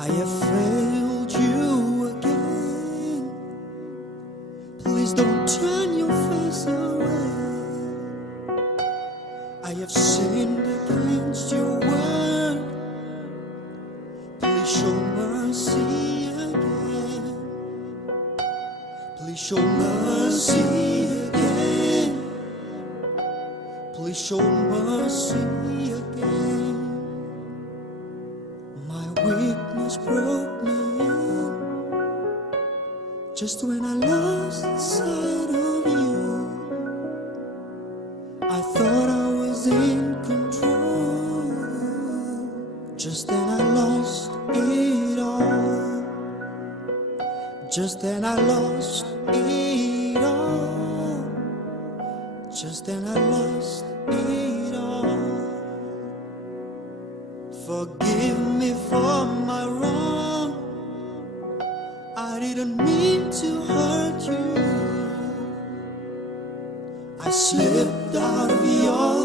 I have failed you again. Please don't turn your face away. I have sinned against your word. Please show mercy again. Please show mercy again. Please show mercy again. My weakness broke me in just when I lost sight of you. I thought I was in control. Just then I lost it all. Just then I lost it all. Just then I lost it all. Forgive me for my wrong. I didn't mean to hurt you. I slipped out of your